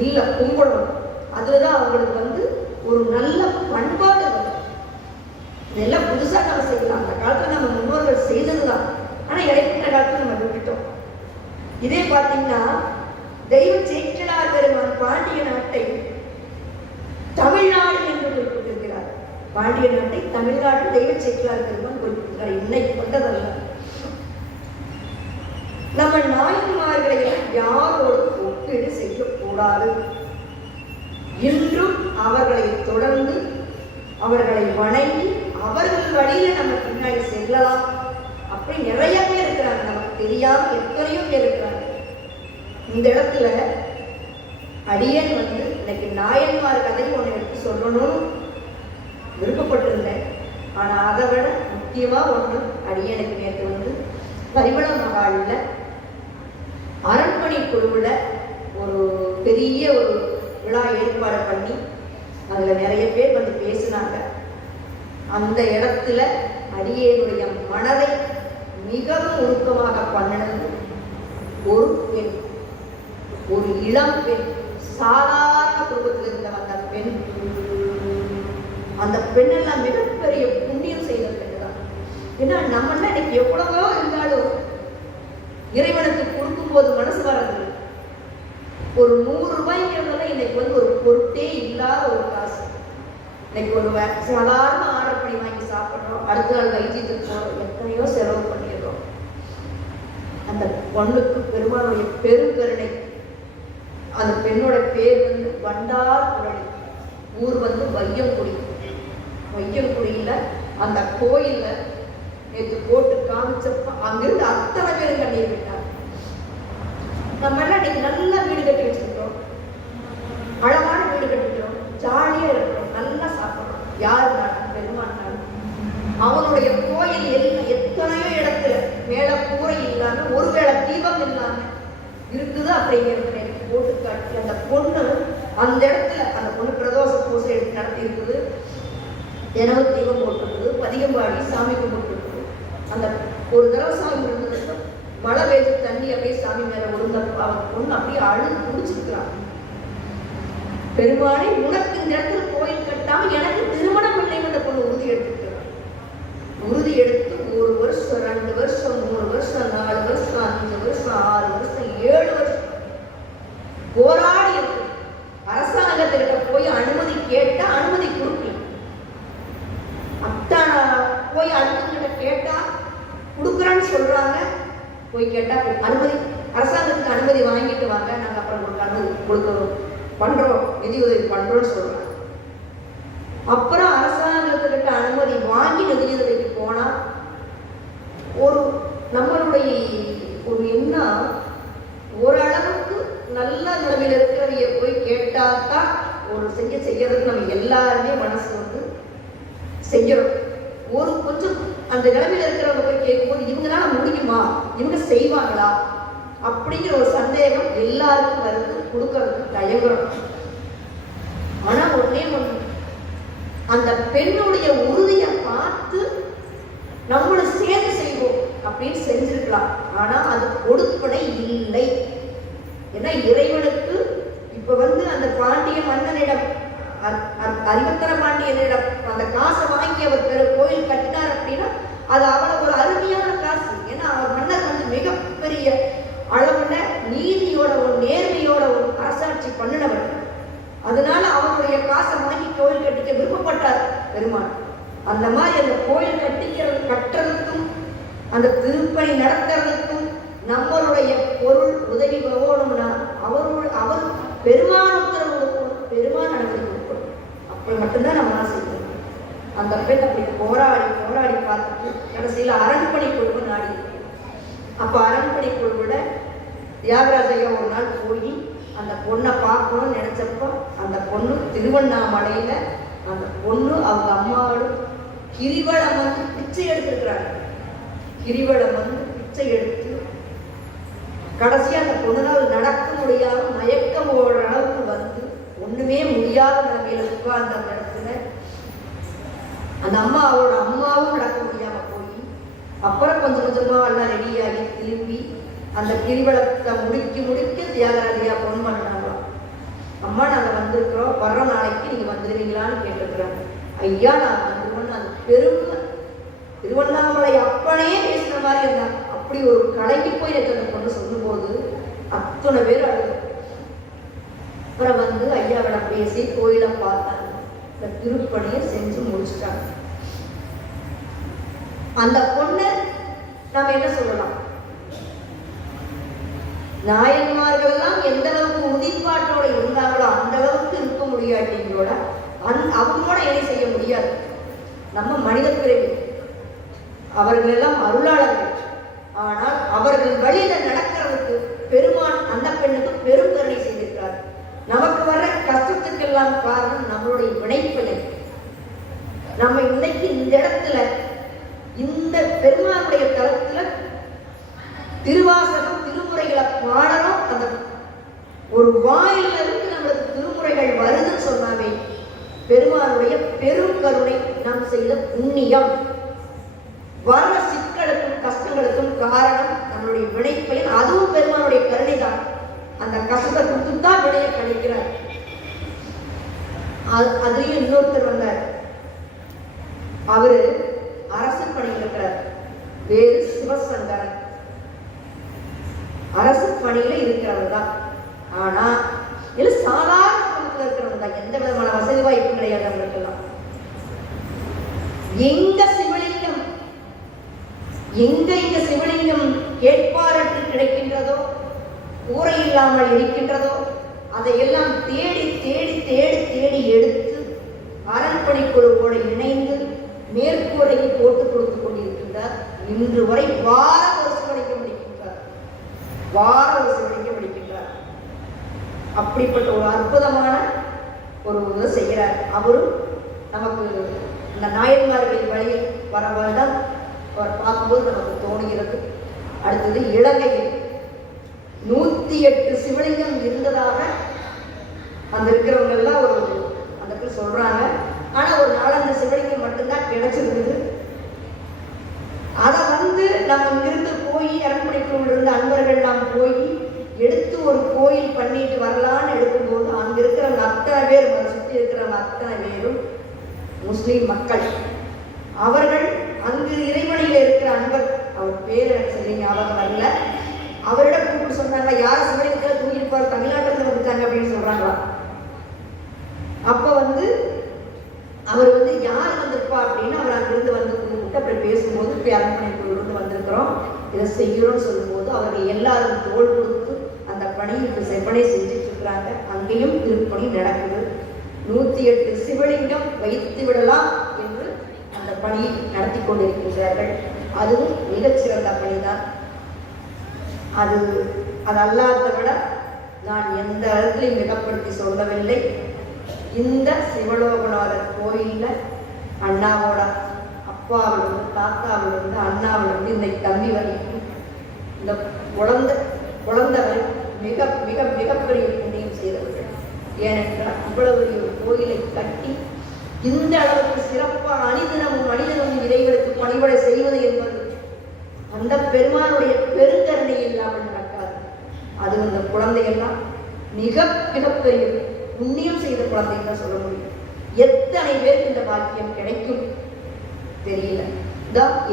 இல்ல, கும்பிடணும். அதுலதான் அவங்களுக்கு ஒரு நல்ல பண்பாடு வரும். இதெல்லாம் புதுசா நம்ம செய்யலாம். அந்த காலத்துல நம்ம முன்னோர்கள் செய்ததுதான், ஆனா இடைப்பட்ட காலத்துல நம்ம விட்டுட்டோம். இதே பாத்தீங்கன்னா தெய்வ சேக்கிழார் பெருமான் பாண்டிய நாட்டை தமிழ்நாடு என்று குறிப்பிட்டிருக்கிறார். பாண்டிய நாட்டை தமிழ்நாடு தெய்வ சேக்கிழார் பெருமான் குறிப்பிட்டிருக்கிறார். இன்னைக்கு கொண்டதல்ல. நம்ம நாயன்மார்களை யாரோடு ஒப்பீடு செய்யக்கூடாது. இன்றும் அவர்களை தொடர்ந்து அவர்களை வணங்கி அவர்கள் வழியில நம்ம பின்னாடி செல்லலாம். அப்படி நிறைய பேர் இருக்கிறாங்க, நமக்கு தெரியாம எத்தனையோ பேர் இருக்கிறாங்க. இந்த இடத்துல அடியன் இன்னைக்கு நாயன்மார் கதை ஒன்று எடுத்து சொல்லணும்னு விருப்பப்பட்டிருந்தேன். ஆனா அதை விட முக்கியமா ஒன்று, அடியனுக்கு நேற்று பரிமள மகாலில் அரண்மனை குழுவில் ஒரு பெரிய ஒரு விழா ஏற்பாடு பண்ணி அதில் நிறைய பேர் பேசினாங்க. அந்த இடத்துல அடியேனுடைய மனதை மிகவும் உருக்கமாக பண்ணினது ஒரு பெண், ஒரு இளம் பெண், சாதாரண குடும்பத்தில் இருந்த அந்த பெண். அந்த பெண்ணெல்லாம் மிகப்பெரிய புண்ணியம் செய்த பெண் தான். ஏன்னா நம்ம இன்னைக்கு எவ்வளவோ இருந்தாலும் இறைவனுக்கு கொடுக்கும் போது மனசு வர்றது. ஒரு 100 ரூபாய்ங்கிறதுல இன்னைக்கு ஒரு பொருட்டே இல்லாத ஒரு காசு. இன்னைக்கு ஒரு சாதாரண ஆர்டர் பண்ணி வாங்கி சாப்பிட்றோம், அடுத்த நாள் வைத்தியத்துக்கு போறோம், எத்தனையோ செலவு பண்ணிடுறோம். அந்த பொண்ணுக்கு பெருமானுடைய பெருங்கருணை. அந்த பெண்ணோட பேர் வண்டார் குழலி, ஊர் வையங்குடி. வையங்குடியில அந்த கோயில்ல நேற்று போட்டு காமிச்சப்ப அங்கிருந்து அத்தனை பேரும் கண்ணீர் விட்டார். நம்ம எல்லாம் இன்னைக்கு நல்ல வீடு கட்டி வச்சிருக்கோம், அழகான வீடு கட்டிக்கிறோம், ஜாலியா இருக்கிறோம், நல்லா சாப்பிடுறோம். யார் நாடு? பெருமான் நாடு. அவனுடைய கோயில் எல்லாம் எத்தனையோ இடத்துல மேல கூரை இல்லாம ஒருவேளை தீபம் இல்லாம இருக்குது. அப்படிங்கிறது போட்டு காட்டி அந்த பொண்ணு அந்த இடத்துல அந்த பொண்ணு பிரதோஷ பூசை எடுத்து நடத்தி இருக்குது. தினமும் தீபம் போட்டுருக்குது, பதிகம்பாடி சாமி கும்பிட்டு. அந்த ஒரு தடவை சாமி இருந்ததுக்கு மழை பெய்து தண்ணி அப்படியே சாமி மேல விழுந்தப்ப அவன் பொண்ணு அப்படியே அழுது குடிச்சிருக்கிறான். பெருமானே, உனக்கு இந்த இடத்துல கோயில் கட்டாம எனக்கு திருமணம் இல்லைன்னு அந்த பொண்ணு உறுதி எடுத்துக்கிறான். உறுதி எடுத்து 1 வருஷம், 2 வருஷம், 3 வருஷம், 4 வருஷம், 5 வருஷம், 6 வருஷம், 7 வருஷம் போராடி இருக்கு. அரசாங்கத்திட்ட போய் அனுமதி கேட்டா அனுமதி கொடுக்கல. அத்தானா போய் அடுத்தவங்கிட்ட கேட்டா கொடுக்குறேன்னு சொல்றாங்க. போய் கேட்டா அனுமதி, அரசாங்கத்துக்கு அனுமதி வாங்கிட்டு வாங்க, நாங்க அப்புறம் உங்களுக்கு அனுமதி கொடுக்குறோம், பண்றோம், நிதி உதவி பண்றோம்னு சொல்றாங்க. அப்புறம் அரசாங்கத்துக்கிட்ட அனுமதி வாங்கி நிதி உதவிக்கு போனா ஒரு நம்மளுடைய ஒரு எண்ணம் ஓரளவுக்கு நல்ல நிலைமையில் இருக்கிறவைய போய் கேட்டாதான் ஒரு செய்யறதுக்கு நம்ம எல்லாருமே மனசு செய்யறோம். ஒரு கொஞ்சம் அந்த நிலைமையில இருக்கிறவங்க போய் கேட்கும்போது இவங்களால முடியுமா, இவங்க செய்வாங்களா அப்படிங்கிற ஒரு சந்தேகம் எல்லாருக்கும் வருது. கொடுக்கறதுக்கு தயங்குறோம். ஆனா ஒன்னே ஒண்ணு, அந்த பெண்ணுடைய உறுதியை பார்த்து நம்மளும் சேர்ந்து செய்வோம் அப்படின்னு செஞ்சிருக்கலாம். ஆனா அது கொடுப்பனை இல்லை. ஏன்னா இறைவன் பாண்டியனிடம் அந்த காசை வாங்கி அவர் கோயில் கட்டினார் அப்படின்னா அது அவ்வளவு ஒரு அருமையான காசு. ஏன்னா அவர் மன்னர் வந்து மிகப்பெரிய அளவுல நீதியோடவும் நேர்மையோடவும் அரசாட்சி பண்ணினவர். அதனால அவருடைய காசை வாங்கி கோயில் கட்டிக்க விருப்பப்பட்டார் பெருமான். அந்த மாதிரி அந்த கோயில் கட்டுறதுக்கும் அந்த திருப்பணி நடத்துறதுக்கும் நம்மளுடைய பொருள் உதவி போகணும்னா அவர் பெருமான் உத்தரவு கொடுக்கணும், பெருமான் அனுமதி கொடுக்கணும். அப்படி மட்டும்தான் நம்ம செய்யணும். அந்த பெண் அப்படி போராடி போராடி பார்த்துட்டு கடைசியில் அரண்மனை குழுவை நாடி. அப்போ அரண்மனை குழுவோட தியாகராஜையா ஒரு நாள் போய் அந்த பொண்ணை பார்க்கணும்னு நினைச்சப்போ அந்த பொண்ணு திருவண்ணாமலையில அந்த பொண்ணு அவங்க அம்மாவோட கிரிவலம் வந்து பிச்சை எடுத்துருக்குறாங்க. கிரிவலம் வந்து பிச்சை எடுத்து கடைசியா அந்த பொண்ணுனால் நடக்க முடியாம மயக்கம் ஓடுற அளவுக்கு வந்து ஒண்ணுமே முடியாத நிலைமையில உட்கார்ந்த அந்த இடத்துல அந்த அம்மாவோட அம்மாவும் நடக்க முடியாம போய் அப்புறம் கொஞ்சம் கொஞ்சமா எல்லாம் ரெடியாகி திரும்பி அந்த கிரிவலத்தை முடிக்க தியாகராஜையா பொண்ணு பண்ணாங்களாம். அம்மா நாங்கள் வந்திருக்கிறோம், வர்ற நாளைக்கு நீங்க வந்துடுவீங்களான்னு கேட்டுக்கிறாங்க. ஐயா நான் வந்துருவோன்னு அந்த பெருமை திருவண்ணாமலை அப்பனே பேசுற மாதிரி இருந்தாங்க. அப்படி ஒரு கடைக்கு போய் அந்த பொண்ணு சொல்லும்போது அத்தனை பேர் அழுது. அப்புறம் வந்து ஐயாவிட பேசி கோயிலை பார்த்தாங்க. இந்த திருப்பணியை செஞ்சு முடிச்சுட்டாங்க. அந்த பொண்ணு நாம என்ன சொல்லலாம், நாயன்மார்கள் எல்லாம் எந்த அளவுக்கு உதிப்பாட்டோட இருந்தாங்களோ அந்த அளவுக்கு இருக்க முடியாட்டிங்களோட அவங்களோட இணை செய்ய முடியாது. நம்ம மனித பிறவி, அவர்கள் எல்லாம் அருளாளர்கள். ஆனால் அவர்கள் வழியில நடக்கிறதுக்கு பெருமான் அந்த பெண்ணுக்கு பெரும் கருணை செய்திருக்கிறார். நமக்கு வர்ற கஷ்டத்துக்கெல்லாம் காரணம் நம்மளுடைய வினைப்பயன். நம்ம இன்னைக்கு இந்த இடத்துல இந்த பெருமானுடைய தளத்துல திருவாசகம் திருமுறைகளை பாடணும். அந்த ஒரு வாயில இருந்து நம்மளுக்கு திருமுறைகள் வருதுன்னு சொன்னாவே பெருமானுடைய பெரும் கருணை நாம் செய்த புண்ணியம். வர்ற சிக்கலுக்கும் கஷ்டங்களுக்கும் காரணம் நம்மளுடைய வினைப்பயன். அதுவும் பெருமானுடைய கருணை தான். அந்த கஷ்டத்தை கொடுத்துதான் வினையை கிடைக்கிறார். அதுலயும் இன்னொருத்தர் வந்தார். அவரு அரசு பணியில் இருக்கிறார். வேறு சிவசங்கரன் அரசு பணியில இருக்கிறவர் தான். ஆனா இல்ல சாதாரண குடும்பத்தில் இருக்கிறவங்க தான். எந்த விதமான வசதி வாய்ப்பும் கிடையாது அவங்களுக்கெல்லாம். எங்க சிவலிங்கம் இங்க சிவலிங்கம் கேட்பாரற்று கிடைக்கின்றதோ, கூரை இல்லாமல் இருக்கின்றதோ, அதையெல்லாம் தேடி தேடி தேடி தேடி எடுத்து அரண்மனை குழுவோடு இணைந்து மேற்கூரையை போட்டு கொடுத்து கொண்டிருக்கின்றார். இன்று வரை வாரம் ஒரு சிவலிங்கம் முடிக்கின்றார், வாரம் ஒரு சிவலிங்கம் முடிக்கின்றார். அப்படிப்பட்ட ஒரு அற்புதமான ஒரு இதை செய்கிறார். அவரும் நமக்கு இந்த நாயன்மார்களின் வழியில் வரவர்தான் அவர் பார்க்கும்போது நமக்கு தோணுகிறது. அடுத்தது இலங்கையில் 108 சிவலிங்கம் இருந்ததாக அந்த இருக்கிறவங்க எல்லாம் ஒரு அந்த சொல்றாங்க. ஆனா ஒரு 4-5 சிவலிங்கம் மட்டும்தான் கிடைச்சிருக்குது. அதை வந்து நம்ம இங்கிருந்து போய் அரண்மனைக்குள் இருந்த அன்பர்கள் நாம் போய் எடுத்து ஒரு கோயில் பண்ணிட்டு வரலான்னு எடுக்கும்போது அங்க இருக்கிறவங்க அத்தனை பேர், சுற்றி இருக்கிறவங்க அத்தனை பேரும் முஸ்லீம் மக்கள். அவர்கள் அங்கு இறைவனையில இருக்கிற அன்பர், அவர் பேர் எனக்கு சொல்லி ஞாபகம் வரல, அவரிடம் கூப்பிட்டு சொன்னாங்க, யார் சிவலிங்கத்தில் தூங்கிருப்பார், தமிழ்நாட்டில் வந்துட்டாங்க அப்படின்னு சொல்றாங்களா. அப்ப வந்து அவர் வந்து யார் வந்திருப்பா அப்படின்னு அவர் அங்கிருந்து வந்து கூப்பிட்டு அப்படி பேசும்போது இப்படி அரண்மனைக்குள்ளிருந்து வந்திருக்கிறோம், இதை செய்யணும்னு சொல்லும்போது அவர்கள் எல்லாரும் தோல் கொடுத்து அந்த பணி இப்போ செப்பனை செஞ்சுட்டு இருக்கிறாங்க. அங்கேயும் திருப்பணி நடக்குது. 108 சிவலிங்கம் வைத்து விடலாம் என்று அந்த பணியை நடத்தி கொண்டிருக்கின்றார்கள். அதுவும் மிகச்சிறந்த பணிதான். அது அல்லாத விட நான் எந்த இடத்துலையும் மிகப்படுத்தி சொல்லவில்லை. இந்த சிவலோகநாதர் கோயில்ல அண்ணாவோட அப்பாவிலிருந்து தாத்தாவிலிருந்து அண்ணாவிலிருந்து இந்த தம்பி வரைக்கும் இந்த குழந்தை மிக மிக மிகப்பெரிய புண்ணியம் செய்தவர்கள். ஏனென்றால் இவ்வளவு ஒரு கோயிலை கட்டி இந்த அளவுக்கு சிறப்பாக அணிதினமும் இறைவனுக்கு பணிவிடை செய்வது என்பது அந்த பெருமானுடைய பெருங்கருணை இல்லாமல் நடக்காது. அது இந்த குழந்தையெல்லாம் மிக மிகப்பெரிய புண்ணியம் செய்த குழந்தைன்னு தான் சொல்ல முடியும். எத்தனை பேருக்கு இந்த பாக்கியம் கிடைக்கும் தெரியல.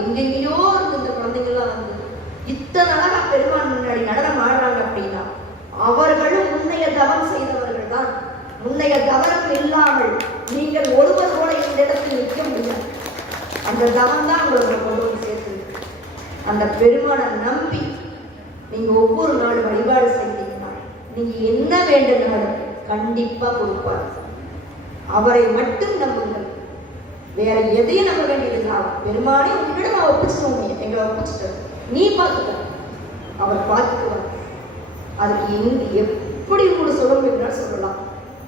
எங்கெங்கேயோ இருந்து இந்த குழந்தைங்கள்லாம் வந்து இத்தனை அழகா பெருமான் முன்னாடி நடனம் ஆடுறாங்க அப்படின்னா அவர்களும் முன்னைய தவம் செய்தவர்கள் தான். முன்னைய தவறம் இல்லாமல் நீங்கள் ஒருவரோட இந்த இடத்தில் நிற்க முடியாது. அந்த தவம் தான் உங்களுக்கு கொண்டு வந்து சேர்த்து. அந்த பெருமானை நம்பி நீங்க ஒவ்வொரு நாள் வழிபாடு செய்தீங்கன்னா நீங்க என்ன வேண்டும்னாலும் கண்டிப்பா கொடுப்பார். அவரை மட்டும் நம்புங்கள், வேற எதையும் நம்ப வேண்டியது. பெருமானே உங்களிடம் நான் ஒப்பிச்சிட்டோம், எங்களை ஒப்பிச்சிட்டோம், நீ பார்த்துக்க, அவர் பார்த்துக்குவார். அதுக்கு எப்படி உங்களுக்கு சொல்ல முடியும்னா சொல்லலாம்.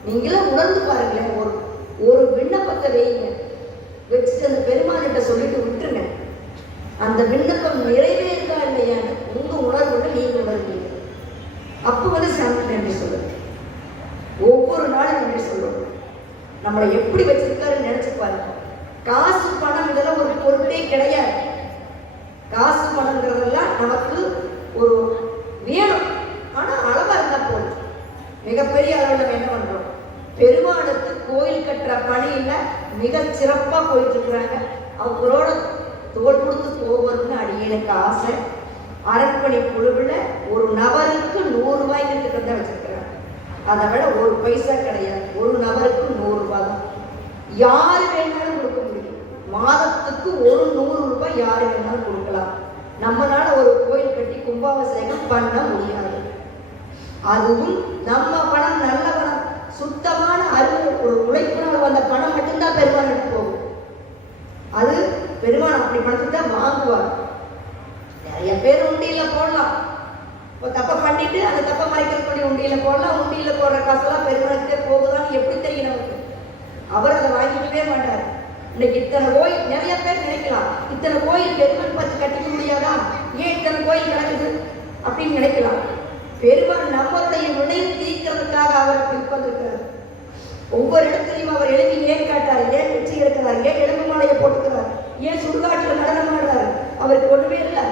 நீங்களும் உணர்ந்து பாருங்களேன். ஒரு விண்ணப்பத்தை வைங்க, வச்சுட்டு அந்த பெருமானிட்ட சொல்லிட்டு விட்டுருங்க. அந்த விண்ணப்பம் நிறைவேறா இல்லையான்னு உங்க உணர்வுல நீங்க உணர்வீங்க. அப்போ வந்து சாமி நன்றி சொல்லுங்க. ஒவ்வொரு நாளும் நன்றி சொல்லுவோம். நம்மளை எப்படி வச்சிருக்காருன்னு நினைச்சு பாருங்க. காசு பணம் இதெல்லாம் ஒரு பொருட்டே கிடையாது. காசு பணம்ங்கிறதெல்லாம் நமக்கு ஒரு வேணும், ஆனா அளவா இருந்தா போதும். மிகப்பெரிய அளவில் நம்ம என்ன பண்றோம், பெருமாளுக்கு கோயில் கட்டுற பணியில மிக சிறப்பா போயிட்டு இருக்கிறாங்க. அவங்களோட தோல் கொடுத்து போகணும்னு அடியனுக்கு ஆசை. அரண்மனை குழுவில் ஒரு நபருக்கு 100 ரூபாய்க்கு திட்டத்தை வச்சிருக்கிறாங்க. அதை விட ஒரு பைசா கிடையாது. ஒரு நபருக்கு 100 ரூபாய் தான். யாரு வேணாலும் கொடுக்க முடியும். மாதத்துக்கு ஒரு 100 ரூபாய் யாரு வேணாலும் கொடுக்கலாம். நம்மளால ஒரு கோயில் கட்டி கும்பாபிஷேகம் பண்ண முடியாது. அதுவும் நம்ம பணம், நல்ல பணம், சுத்தமான அறிவு, ஒரு உழைப்பினால் வந்த பணம் மட்டும்தான் பெருமானுக்கு போகும். அது பெருமான் அப்படி பணத்தை தான் வாங்குவார். நிறைய பேர் உண்டியில போடலாம், தப்ப பண்ணிட்டு அந்த தப்ப மறைக்கிறக்கூடிய உண்டியில போடலாம். உண்டியில போடுற காசெல்லாம் பெருமானுக்கே போகுதான்னு எப்படி தெரியும் நமக்கு? அவர் அதை வாங்கிக்கவே மாட்டார். இன்னைக்கு இத்தனை கோயில், நிறைய பேர் நினைக்கலாம் இத்தனை கோயில் பெருமான் பார்த்து கட்டிக்க முடியாதா, ஏன் இத்தனை கோயில் கிடக்குது அப்படின்னு நினைக்கலாம். பெருமான் நம்மளுடைய வினையை தீர்க்கிறதுக்காக அவர் பிற்பந்திருக்கிறார். ஒவ்வொரு இடத்துலையும் அவர் எழுதி ஏன் காட்டார், ஏன் பிச்சை எடுக்கிறார், ஏன் எலும்பு மாலையை போட்டுக்கிறார், ஏன் சுடுகாட்டில் நடனம் ஆடுறார், அவருக்கு ஒன்றுமே இல்லை.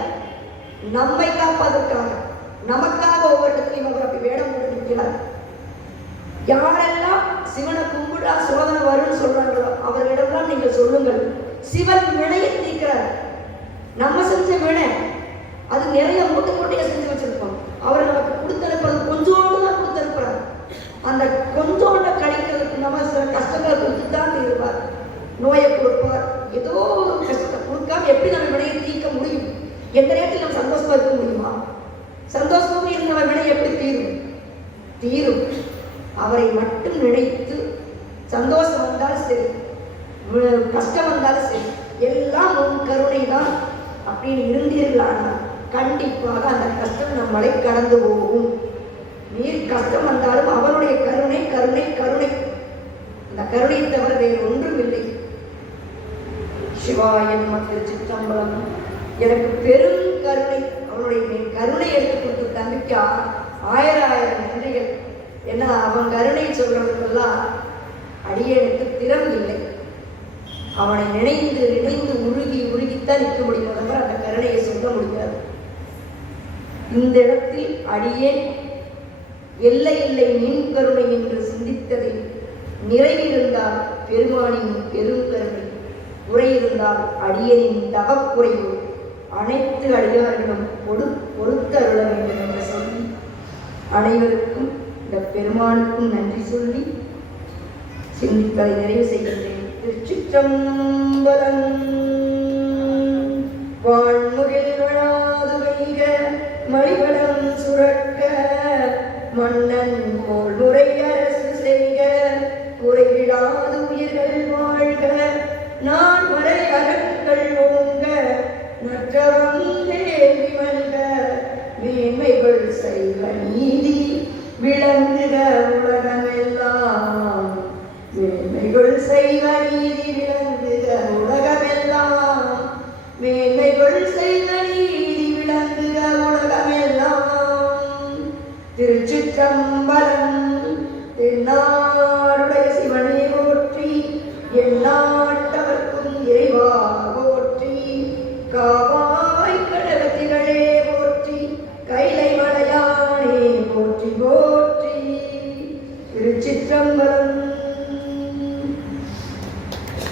நம்மை காப்பதற்காக, நமக்காக ஒவ்வொரு இடத்துலையும் அவர் அப்படி வேடம் போட்டு நிற்கிறார். யாரெல்லாம் சிவனை கும்பிடா சோதனை வரும்னு சொல்றாங்களோ அவர்களிடம்லாம் நீங்கள் சொல்லுங்கள், சிவன் வினையை தீர்க்கிறார். நம்ம செஞ்ச வினை அது நிறைய மூட்டை மூட்டையை செஞ்சு வச்சிருக்கோம். அவர் நமக்கு கொடுத்தனுப்புறது கொஞ்சோண்டு தான் கொடுத்தனுப்புறார். அந்த கொஞ்சோண்ட கழிக்கிறதுக்கு நம்ம சில கஷ்டங்களை கொடுத்து தான் இருப்பார். நோயை கொடுப்பார், ஏதோ ஒரு கஷ்டத்தை கொடுக்காம எப்படி நம்ம வினையை தீர்க்க முடியும்? எந்த நேரத்தில் நம்ம சந்தோஷமா இருக்க முடியுமா? சந்தோஷமாக இருந்த நம்ம வினை எப்படி தீரும்? தீரும். அவரை மட்டும் நினைத்து சந்தோஷம் வந்தாலும் சரி, கஷ்டம் வந்தாலும் சரி, எல்லாம் உன் கருணை தான் அப்படின்னு இருந்தீர்களானால் கண்டிப்பாக அந்த கஷ்டம் நம்மளை கடந்து போகும். நீர் கஷ்டம் வந்தாலும் அவனுடைய கருணை கருணை கருணை, அந்த கருணையை தவிர வேறு ஒன்றும் இல்லை. சிவாய நமக்கு சிற்றம்பலம். எனக்கு பெரும் கருணை, அவனுடைய கருணை எடுத்து கொடுத்து தம்பிக்கா 1000 நன்றிகள். ஏன்னா அவன் கருணை சொல்றதுக்கெல்லாம் அடியனுக்கு திறம் இல்லை. அவனை நினைந்து நினைந்து உருகி உருகித்தான் நிற்க முடியும், தவிர அந்த கருணையை சொல்ல முடியாது. இந்த இடத்தில் அடியேன் எல்லை இல்லை நின் கருணை என்று சிந்தித்ததில் நிறைவிருந்தால் பெருமானின் பெரும் கருணை, குறையிருந்தால் அடியனின் தவக்குறைவு அனைத்து அடியார்களும் பொறுத்தருள வேண்டும் என்று சொல்லி அனைவருக்கும் இந்த பெருமானுக்கும் நன்றி சொல்லி சிந்திப்பதை நிறைவு செய்கின்றேன். திருச்சிற்றம்பலம். வான்முகில் வளாது வைக மணிவடம் சுரக்க மன்னன் போல் முறை அரசு செய்க குறைவிடாது உயிர்கள் வாழ்க நான் வரை அறங்கள் ஓங்க மற்றவன் தேவி மல்க மேன்மைகள் செய்க நீதி விளங்குக உலகமெல்லாம் மேன்மைகள் செய்க நீதி விளங்குக உலகமெல்லாம் மேன்மைகள் செய்க நீதி விளங்குக உலகமெல்லாம். திருச்சிற்றம்பலம். தென்னாடுடைய சிவனே போற்றி, எந்நாட்டவர்க்கும் இறைவா போற்றி, காவாய் கடகத்திகளே போற்றி, கைலை மலையானே போற்றி போற்றி. திருச்சிற்றம்பலம்.